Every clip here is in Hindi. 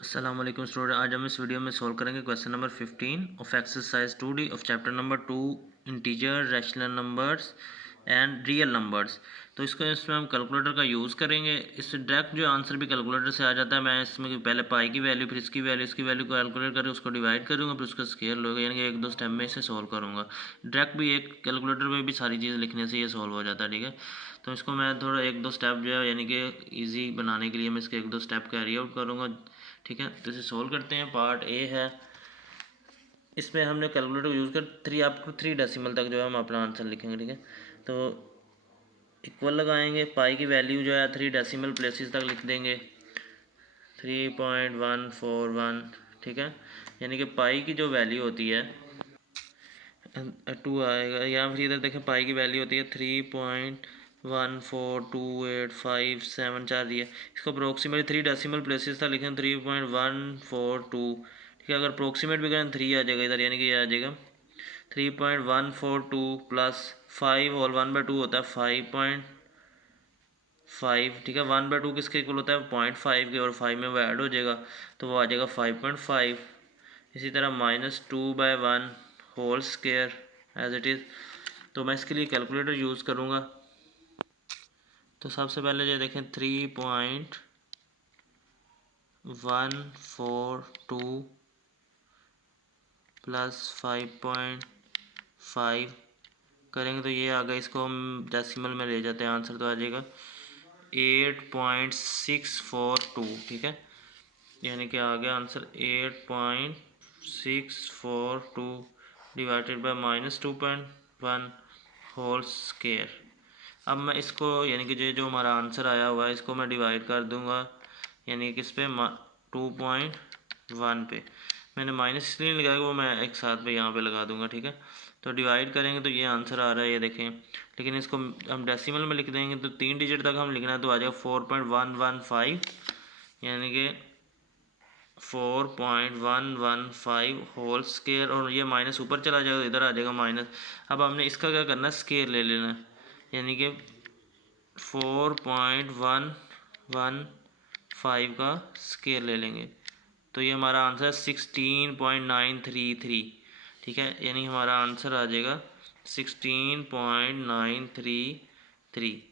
अस्सलाम वालेकुम स्टूडेंट। आज हम इस वीडियो में सॉल्व करेंगे question number 15 of exercise 2D of chapter number 2 integer rational numbers and real numbers. तो इसमें हम कैलकुलेटर का यूज़ करेंगे। इससे डायरेक्ट जो आंसर भी कैलकुलेटर से आ जाता है। मैं इसमें पहले पाई की वैल्यू, फिर इसकी वैल्यू को कैलकुलेट करके उसको डिवाइड करूँगा, फिर उसका स्केयर लोगे, यानी कि एक दो स्टेप में इसे सॉल्व करूँगा। डायरेक्ट भी एक कैलकुलेटर में भी सारी चीज़ लिखने से ये सॉल्व हो जाता है, ठीक है। तो इसको मैं थोड़ा एक दो स्टेप जो है यानी कि ईजी बनाने के लिए मैं इसके एक दो स्टेप कैरी आउट करूँगा, ठीक है। तो इसे सोल्व करते हैं। पार्ट ए है, इसमें हमने कैलकुलेटर यूज़ कर 3 अप टू 3 डेसिमल तक जो है हम अपना आंसर लिखेंगे, ठीक है। तो इक्वल लगाएंगे, पाई की वैल्यू जो है 3 डेसिमल प्लेसेस तक लिख देंगे 3.141, ठीक है। यानी कि पाई की जो वैल्यू होती है 2 आएगा, या फिर इधर देखें पाई की वैल्यू होती है 3.14285 चार दी है। इसको अप्रोक्सीमेट 3 डेसिमल प्लेसेस था लिखें 3.142, ठीक है। अगर अप्रोक्सीमेट भी करें 3 आ जाएगा इधर, यानी कि ये आ जाएगा 3.142 प्लस 5 होल 1/2 होता है 5.5, ठीक है। 1/2 किसके इक्वल होता है 0.5 के, और 5 में वो ऐड हो जाएगा तो वो आ जाएगा 5.5। इसी तरह -2/1 whole square as it is. तो मैं इसके लिए कैलकुलेटर यूज़ करूँगा। तो सबसे पहले जो देखें 3.142 प्लस 5.5 करेंगे तो ये आ गया। इसको हम डेसिमल में ले जाते हैं, आंसर तो आ जाएगा 8.642, ठीक है। यानी कि आ गया answer 8.642 divided by -2.1 whole square. अब मैं इसको यानी कि जो हमारा आंसर आया हुआ है इसको मैं डिवाइड कर दूंगा, यानी कि इस पे 2.1 पे मैंने माइनस इसलिए लगाया, वो मैं एक साथ पे यहाँ पे लगा दूंगा, ठीक है। तो डिवाइड करेंगे तो ये आंसर आ रहा है, ये देखें। लेकिन इसको हम डेसिमल में लिख देंगे तो 3 डिजिट तक हम लिखना है, तो आ जाएगा 4.115, यानी कि 4.115 होल स्केयर, और ये माइनस ऊपर चला जाएगा तो इधर आ जाएगा माइनस। अब हमने इसका क्या करना है, स्केयर ले लेना है, यानी कि 4.115 का स्केयर ले लेंगे तो ये हमारा आंसर है 16.933, ठीक है। यानी हमारा आंसर आ जाएगा 16.933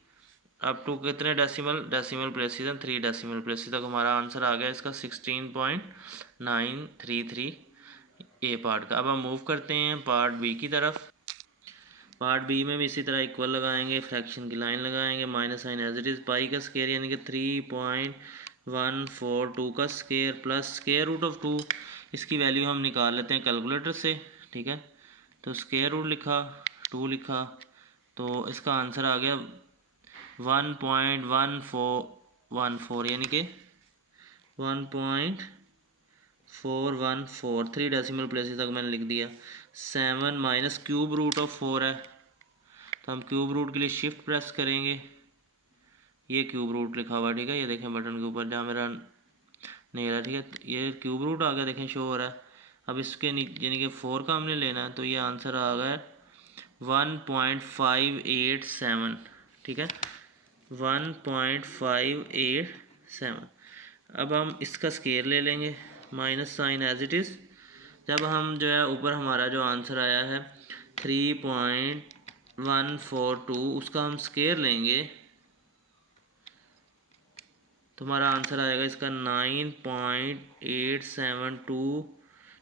अप टू कितने डेसिमल प्लेसेस हैं 3 डेसिमल प्लेसेस तक हमारा आंसर आ गया इसका 16.933 ए पार्ट का। अब हम मूव करते हैं पार्ट बी की तरफ। पार्ट बी में भी इसी तरह इक्वल लगाएंगे, फ्रैक्शन की लाइन लगाएंगे, minus sign as it is, pi का स्केयर यानी कि 3.142 का square plus square root of 2। इसकी वैल्यू हम निकाल लेते हैं कैलकुलेटर से, ठीक है। तो स्केयर रूट लिखा, 2 लिखा, तो इसका आंसर आ गया 1.1414, यानी कि 1.414, 3 डेसिमल प्लेसेस तक मैंने लिख दिया। 7 माइनस क्यूब रूट ऑफ 4 है, तो हम क्यूब रूट के लिए शिफ्ट प्रेस करेंगे, ये क्यूब रूट लिखा हुआ है, ठीक है। ये देखें बटन के ऊपर जहाँ मेरा नहीं रहा, ठीक है। तो ये क्यूब रूट आ गया, देखें शो हो रहा है। अब इसके यानी कि 4 का हमने लेना है, तो ये आंसर आ गया 1.587, ठीक है, 1.587। अब हम इसका स्केयर ले लेंगे, minus sign as it is. जब हम जो है ऊपर हमारा जो आंसर आया है 3.142, उसका हम स्केयर लेंगे तो हमारा आंसर आएगा इसका 9.872,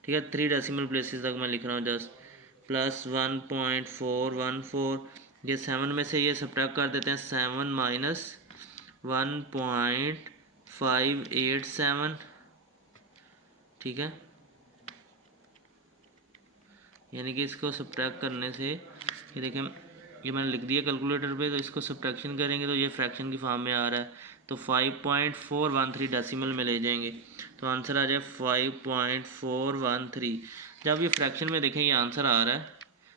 ठीक है। 3 डेसिमल प्लेसेस तक मैं लिख रहा हूँ जस्ट, प्लस 1.414। ये 7 में से ये सब्ट्रैक्ट कर देते हैं, 7 माइनस 1.587, ठीक है। यानी कि इसको सब्ट्रैक्ट करने से ये देखें, ये मैंने लिख दिया कैलकुलेटर पे, तो इसको सब्ट्रैक्शन करेंगे तो ये फ्रैक्शन की फॉर्म में आ रहा है, तो 5.413 डेसिमल में ले जाएंगे तो आंसर आ जाए 5.413। जब ये फ्रैक्शन में देखें ये आंसर आ रहा है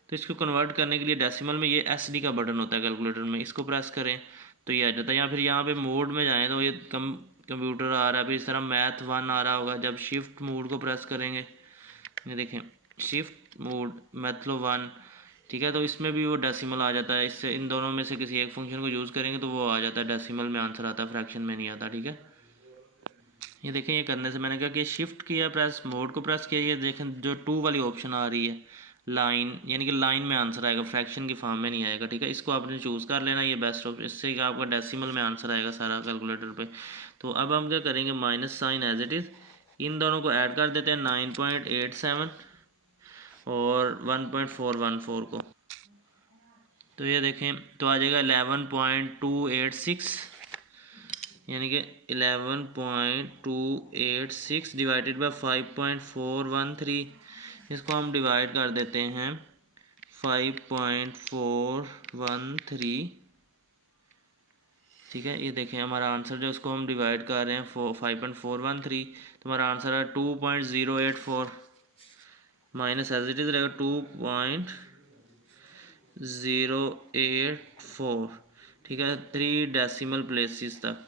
तो इसको कन्वर्ट करने के लिए डेसिमल में ये SD का बटन होता है कैलकुलेटर में, इसको प्रेस करें तो ये आ जाता है। या फिर यहाँ पे मोड में जाएँ तो ये कंप्यूटर आ रहा है, फिर इस तरह मैथ 1 आ रहा होगा। जब शिफ्ट मोड को प्रेस करेंगे, ये देखें शिफ्ट मोड मतलब 1, ठीक है, तो इसमें भी वो डेसिमल आ जाता है। इससे इन दोनों में से किसी एक फंक्शन को यूज़ करेंगे तो वो आ जाता है डेसिमल में, आंसर आता है, फ्रैक्शन में नहीं आता, ठीक है। ये देखें, ये करने से मैंने कहा कि शिफ्ट किया, प्रेस मोड को प्रेस किया, ये देखें जो 2 वाली ऑप्शन आ रही है लाइन, यानी कि लाइन में आंसर आएगा, फ्रैक्शन की फॉर्म में नहीं आएगा। ठीक है, इसको आपने चूज़ कर लेना, ये बेस्ट ऑप्शन, इससे कि आपका डेसिमल में आंसर आएगा सारा कैलकुलेटर पे। तो अब हम क्या करेंगे, minus sign as it is, इन दोनों को ऐड कर देते हैं 9.87 और 1.414 को। तो ये देखें, तो आ जाएगा 11.286, यानी कि 11.286 डिवाइडेड बाय 5.413। इसको हम डिवाइड कर देते हैं 5.413। ठीक है, ये देखें हमारा आंसर जो उसको हम डिवाइड कर रहे हैं 5.413, तो हमारा आंसर है 2.084 माइनस एज इट इज़ रहेगा 2.084। ठीक है, 3 डेसिमल प्लेसेस तक।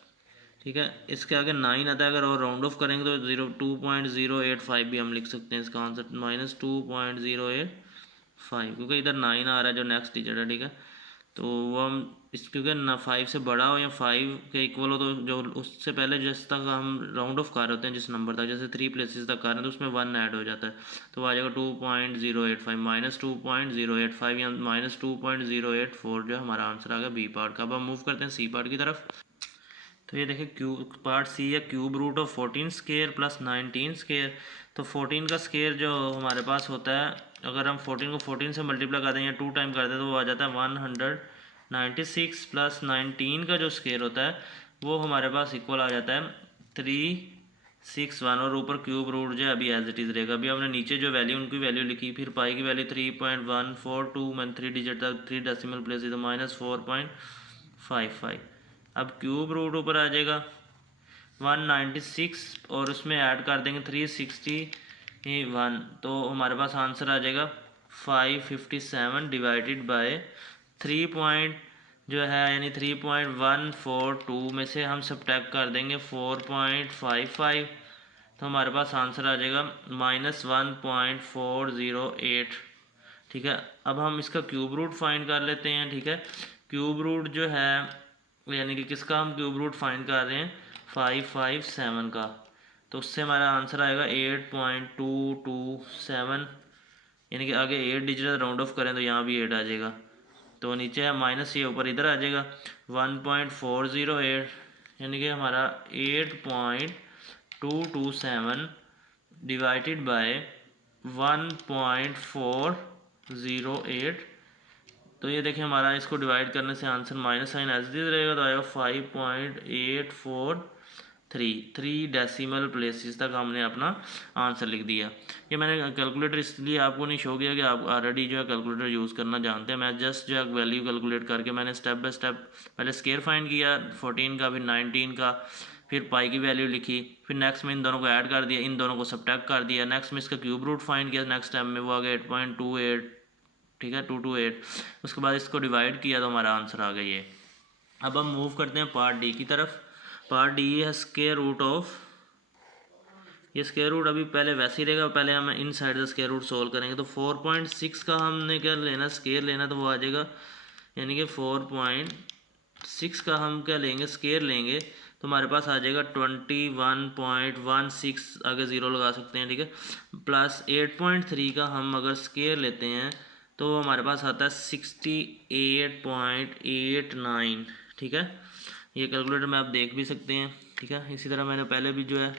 ठीक है, इसके आगे 9 आता है, अगर और राउंड ऑफ करेंगे तो 2.085 भी हम लिख सकते हैं इसका आंसर, माइनस 2.085, क्योंकि इधर 9 आ रहा है जो नेक्स्ट डिजिट है। ठीक है, तो वो हम इस, क्योंकि ना 5 से बड़ा हो या 5 के इक्वल हो, तो जो उससे पहले जिस तक हम राउंड ऑफ कर रहे होते हैं जिस नंबर तक, जैसे 3 प्लेसेस तक कर रहे हैं, तो उसमें 1 ऐड हो जाता है, तो आ जाएगा 2.085 माइनस 2.085 या माइनस 2.084, जो हमारा आंसर आ गया बी पार्ट का। अब हम मूव करते हैं सी पार्ट की तरफ। तो ये देखिए, क्यूब पार्ट सी है, cube root of 14 square plus 19 square. तो 14 का स्केयर जो हमारे पास होता है, अगर हम 14 को 14 से मल्टीप्लाई कर दें या 2 टाइम कर दें, तो वो आ जाता है 196, प्लस 19 का जो स्केयर होता है वो हमारे पास इक्वल आ जाता है 361, और ऊपर क्यूब रूट जो है अभी एज इट इज़ रहेगा। अभी हमने नीचे जो वैल्यू उनकी वैल्यू लिखी, फिर पाई की वैल्यू 3.142, मैंने 3 डिजिट तक 3 डेसिमल प्लेस, तो माइनस 4.55। अब क्यूब रूट ऊपर आ जाएगा 196 और उसमें ऐड कर देंगे 361, तो हमारे पास आंसर आ जाएगा 557 डिवाइडेड बाय 3 पॉइंट जो है, यानी 3.142 में से हम सब्ट्रैक्ट कर देंगे 4.55, तो हमारे पास आंसर आ जाएगा माइनस 1.408। ठीक है, अब हम इसका क्यूब रूट फाइंड कर लेते हैं। ठीक है, क्यूब रूट जो है, यानी कि किसका हम क्यूब रूट फाइंड कर रहे हैं, 557 का, तो उससे हमारा आंसर आएगा 8.227, यानी कि आगे 8 डिजिट राउंड ऑफ करें तो यहाँ भी 8 आ जाएगा, तो नीचे है माइनस, ये ऊपर इधर आ जाएगा 1.408, यानी कि हमारा 8.227 डिवाइडेड बाय 1.408। तो ये देखिए, हमारा इसको डिवाइड करने से answer minus sign as it is रहेगा, तो आएगा 5.843। 3 डेसिमल प्लेसेस तक हमने अपना आंसर लिख दिया। ये मैंने कैलकुलेटर इसलिए आपको नहीं शो किया कि आप ऑलरेडी जो है कैलकुलेटर यूज़ करना जानते हैं। मैं जस्ट जो है वैल्यू कैलकुलेट करके मैंने स्टेप बाय स्टेप पहले स्केयर फाइंड किया 14 का, फिर 19 का, फिर पाई की वैल्यू लिखी, फिर नेक्स्ट में इन दोनों को ऐड कर दिया, इन दोनों को सब्ट्रैक्ट कर दिया, नेक्स्ट में इसका क्यूब रूट फाइंड किया, नेक्स्ट टाइम में वो आ गया 8.28। ठीक है, 228। उसके बाद इसको डिवाइड किया तो हमारा आंसर आ गया ये। अब हम मूव करते हैं पार्ट डी की तरफ। पार्ट डी है स्क्वायर रूट ऑफ, ये स्क्वायर रूट अभी पहले वैसे ही रहेगा, पहले हम इन साइड से स्क्वायर रूट सोल्व करेंगे। तो 4.6 का हमने क्या लेना, स्क्वायर लेना, तो वो आ जाएगा, यानी कि 4.6 का हम क्या लेंगे, स्क्वायर लेंगे, तो हमारे पास आ जाएगा 21.16, आगे ज़ीरो लगा सकते हैं। ठीक है, प्लस 8.3 का हम अगर स्क्वायर लेते हैं तो हमारे पास आता है 68.89। ठीक है, ये कैलकुलेटर में आप देख भी सकते हैं। ठीक है, इसी तरह मैंने पहले भी जो है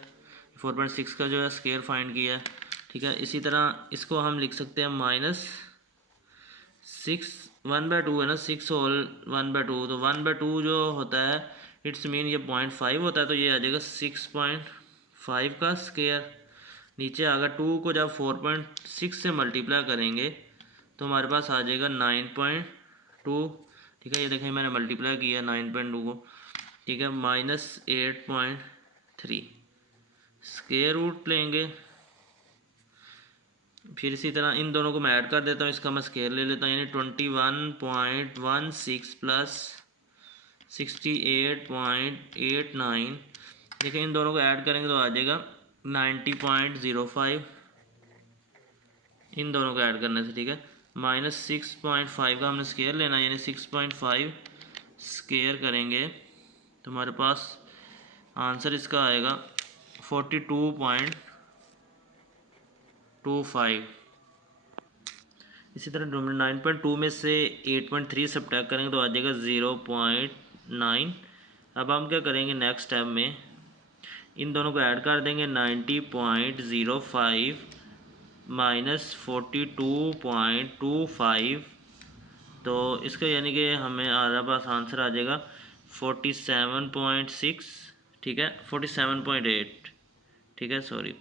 4.6 का जो है स्क्वायर फाइंड किया है। ठीक है, इसी तरह इसको हम लिख सकते हैं माइनस 1/2 है ना, 6 होल 1/2, तो 1/2 जो होता है इट्स मीन ये 0.5 होता है, तो ये आ जाएगा 6.5 का स्क्वायर। नीचे अगर 2 को जब 4.6 से मल्टीप्लाई करेंगे तो हमारे पास आ जाएगा 9.2। ठीक है, ये देखें मैंने मल्टीप्लाई किया 9.2 को। ठीक है, माइनस 8.3 स्क्वायर रूट लेंगे, फिर इसी तरह इन दोनों को मैं ऐड कर देता हूँ, इसका मैं स्क्वायर ले लेता हूँ, यानी 21.16 प्लस 68.89। देखिए इन दोनों को ऐड करेंगे तो आ जाएगा 90.05, इन दोनों को ऐड करने से। ठीक है, माइनस 6.5 का हमने स्क्वायर लेना, यानी 6.5 स्क्वायर करेंगे तो हमारे पास आंसर इसका आएगा 42.25। इसी तरह 9.2 में से 8.3 सब्ट्रैक्ट करेंगे तो आ जाएगा 0.9। अब हम क्या करेंगे, नेक्स्ट स्टेप में इन दोनों को ऐड कर देंगे। 90.05 माइनस 42.25, तो इसका यानी कि हमें हमारे पास आंसर आ जाएगा 47.6, ठीक है, 47.8, ठीक है, सॉरी।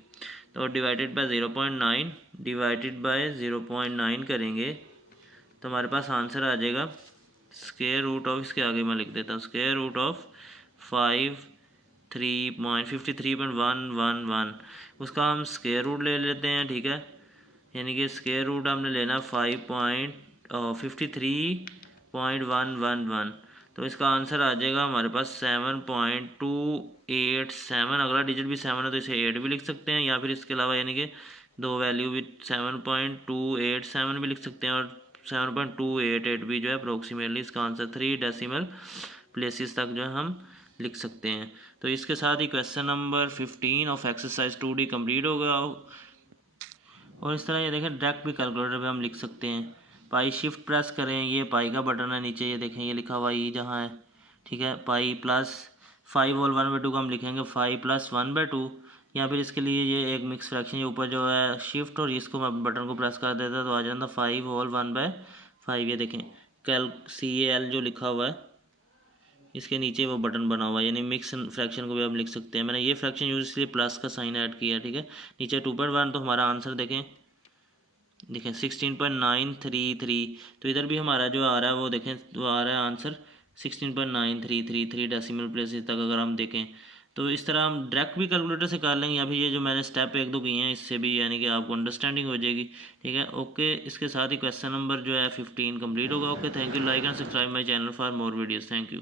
तो डिवाइडेड बाय 0.9, डिवाइडेड बाय 0.9 करेंगे तो हमारे पास आंसर आ जाएगा स्क्वायर रूट ऑफ, इसके आगे मैं लिख देता हूँ, स्क्वायर रूट ऑफ 53.111। उसका हम स्क्वायर रूट ले लेते हैं, ठीक है, यानी कि स्क्वायर रूट हमने लेना 53.111, तो इसका आंसर आ जाएगा हमारे पास 7.287। अगला डिजिट भी 7 है तो इसे 8 भी लिख सकते हैं, या फिर इसके अलावा यानी कि दो वैल्यू भी 7.287 भी लिख सकते हैं और 7.288 भी जो है अप्रोक्सीमेटली इसका आंसर 3 डेसिमल प्लेसेस तक जो है हम लिख सकते हैं। तो इसके साथ ही question number 15 of exercise 2D complete होगा। और इस तरह ये देखें डायरेक्ट भी कैलकुलेटर पे हम लिख सकते हैं। पाई शिफ्ट प्रेस करें, ये पाई का बटन है नीचे, ये देखें ये लिखा हुआ ये जहाँ है, ठीक है। पाई प्लस 5 होल 1/2 को हम लिखेंगे 5 प्लस 1/2, या फिर इसके लिए ये एक मिक्स फ्रैक्शन के ऊपर जो है शिफ्ट और इसको मैं बटन को प्रेस कर देता तो आ जाता 5 होल 1/5। ये देखें CAL जो लिखा हुआ है इसके नीचे वो बटन बना हुआ है, यानी मिक्स फ्रैक्शन को भी आप लिख सकते हैं। मैंने ये फ्रैक्शन यूज इसलिए प्लस का साइन ऐड किया, ठीक है। नीचे 2.1, तो हमारा आंसर देखें 16.933, तो इधर भी हमारा जो आ रहा है वो देखें वो आ रहा है आंसर 16.9333 डेसिमल प्लेसेस तक अगर हम देखें। तो इस तरह हम डायरेक्ट भी कैलकुलेटर से कर लेंगे, या फिर ये जो मैंने स्टेप 1-2 किए हैं इससे भी यानी कि आपको अंडरस्टैंडिंग हो जाएगी, ठीक है। ओके, इसके साथ ही क्वेश्चन नंबर जो है 15 कंप्लीट होगा। Okay, thank you. Like and subscribe my channel for more videos. Thank you.